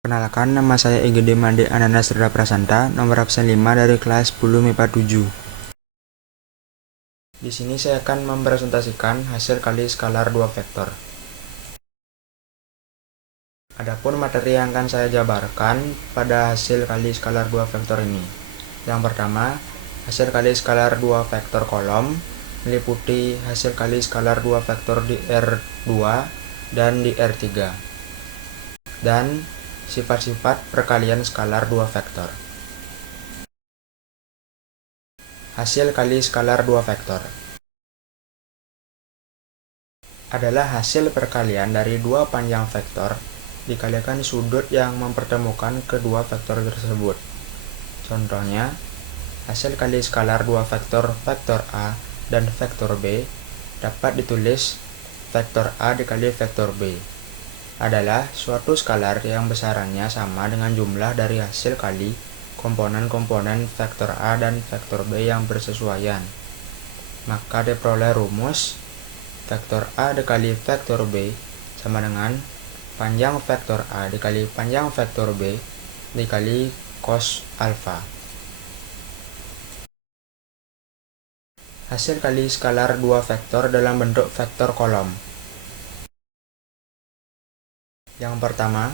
Perkenalkan, nama saya Egede Made Ananda Sreda Prasanta, nomor absen 5 dari kelas 10 MIPA 7. Di sini saya akan mempresentasikan hasil kali skalar 2 vektor. Adapun materi yang akan saya jabarkan pada hasil kali skalar 2 vektor ini. Yang pertama, hasil kali skalar 2 vektor kolom meliputi hasil kali skalar 2 vektor di R2 dan di R3. Dan sifat-sifat perkalian skalar 2 vektor. Hasil kali skalar 2 vektor adalah hasil perkalian dari dua panjang vektor dikalikan sudut yang mempertemukan kedua vektor tersebut. Contohnya, hasil kali skalar 2 vektor A dan vektor B dapat ditulis vektor A dikali vektor B adalah suatu skalar yang besarannya sama dengan jumlah dari hasil kali komponen-komponen vektor A dan vektor B yang bersesuaian. Maka diperoleh rumus vektor A dikali vektor B sama dengan panjang vektor A dikali panjang vektor B dikali cos alfa. Hasil kali skalar 2 vektor dalam bentuk vektor kolom. Yang pertama,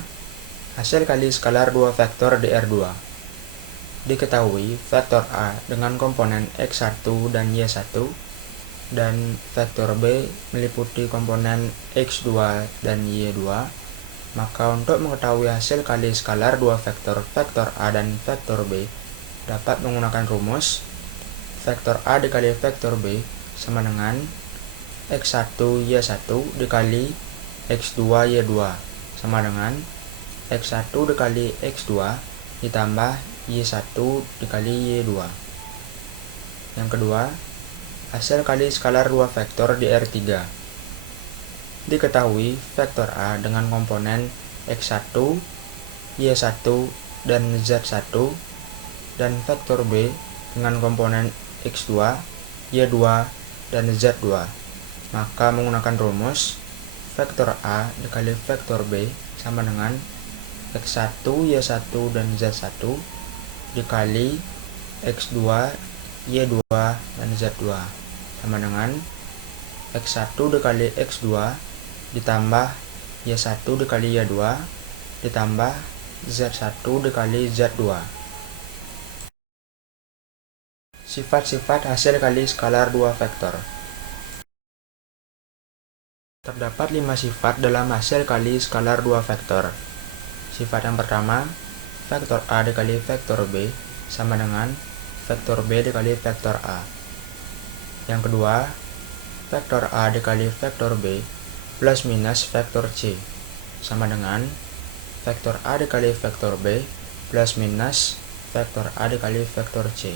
hasil kali skalar 2 vektor di R2. Diketahui vektor A dengan komponen X1 dan Y1 dan vektor B meliputi komponen X2 dan Y2, maka untuk mengetahui hasil kali skalar 2 vektor A dan vektor B dapat menggunakan rumus vektor A dikali vektor B sama dengan X1 Y1 dikali X2 Y2 sama dengan X1 dikali X2 ditambah Y1 dikali Y2. Yang kedua, hasil kali skalar 2 vektor di R3. Diketahui vektor A dengan komponen X1, Y1, dan Z1 dan vektor B dengan komponen X2, Y2, dan Z2. Maka menggunakan rumus vektor A dikali vektor B sama dengan X1, Y1, dan Z1 dikali X2, Y2, dan Z2 sama dengan X1 dikali X2 ditambah Y1 dikali Y2 ditambah Z1 dikali Z2. Sifat-sifat hasil kali skalar 2 vektor. Terdapat 5 sifat dalam hasil kali skalar 2 vektor. Sifat yang pertama, vektor A dikali vektor B sama dengan vektor B dikali vektor A. Yang kedua, vektor A dikali vektor B plus minus vektor C sama dengan vektor A dikali vektor B plus minus vektor A dikali vektor C.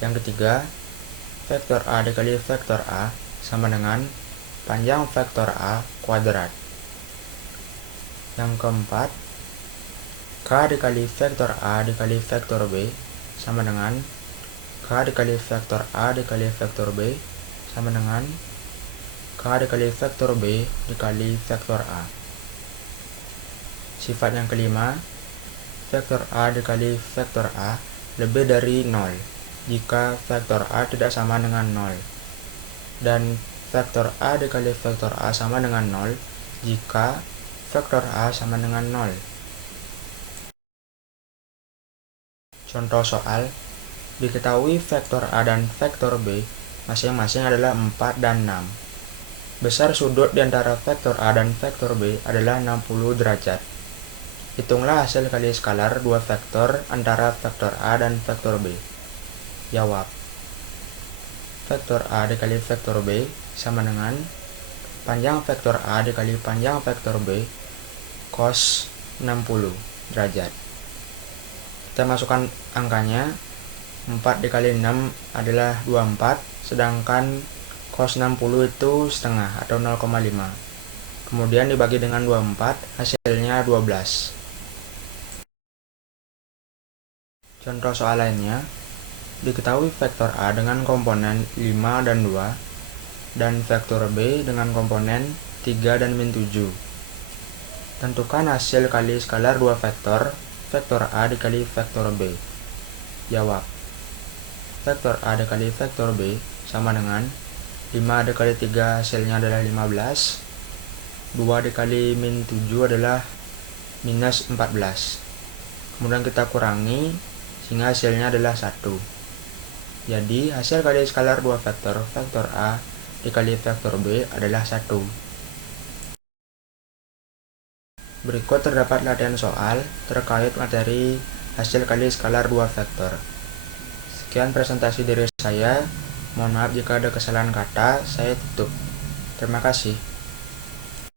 Yang ketiga, vektor A dikali vektor A sama dengan panjang vektor A kuadrat. Yang keempat, K dikali vektor A dikali vektor B sama dengan K dikali vektor A dikali vektor B sama dengan K dikali vektor B dikali vektor A. Sifat yang kelima, vektor A dikali vektor A lebih dari 0 jika vektor A tidak sama dengan 0 dan vektor A dikali vektor A sama dengan 0 jika vektor A sama dengan 0. Contoh soal, diketahui vektor A dan vektor B masing-masing adalah 4 dan 6. Besar sudut di antara vektor A dan vektor B adalah 60 derajat. Hitunglah hasil kali skalar 2 vektor antara vektor A dan vektor B. Jawab. Vektor A dikali vektor B sama dengan panjang vektor A dikali panjang vektor B cos 60 derajat. Kita masukkan angkanya. 4 dikali 6 adalah 24, sedangkan cos 60 itu setengah atau 0,5. Kemudian dibagi dengan 24, hasilnya 12. Contoh soal lainnya, diketahui vektor A dengan komponen 5 dan 2 dan vektor B dengan komponen 3 dan min 7. Tentukan hasil kali skalar 2 vektor, vektor A dikali vektor B. Jawab. Vektor A dikali vektor B sama dengan 5 dikali 3 hasilnya adalah 15. 2 dikali min 7 adalah minus 14. Kemudian kita kurangi sehingga hasilnya adalah 1. Jadi hasil kali skalar 2 vektor, vektor A dikali vektor B adalah 1. Berikut terdapat latihan soal terkait materi hasil kali skalar 2 vektor. Sekian presentasi dari saya. Mohon maaf jika ada kesalahan kata, saya tutup. Terima kasih.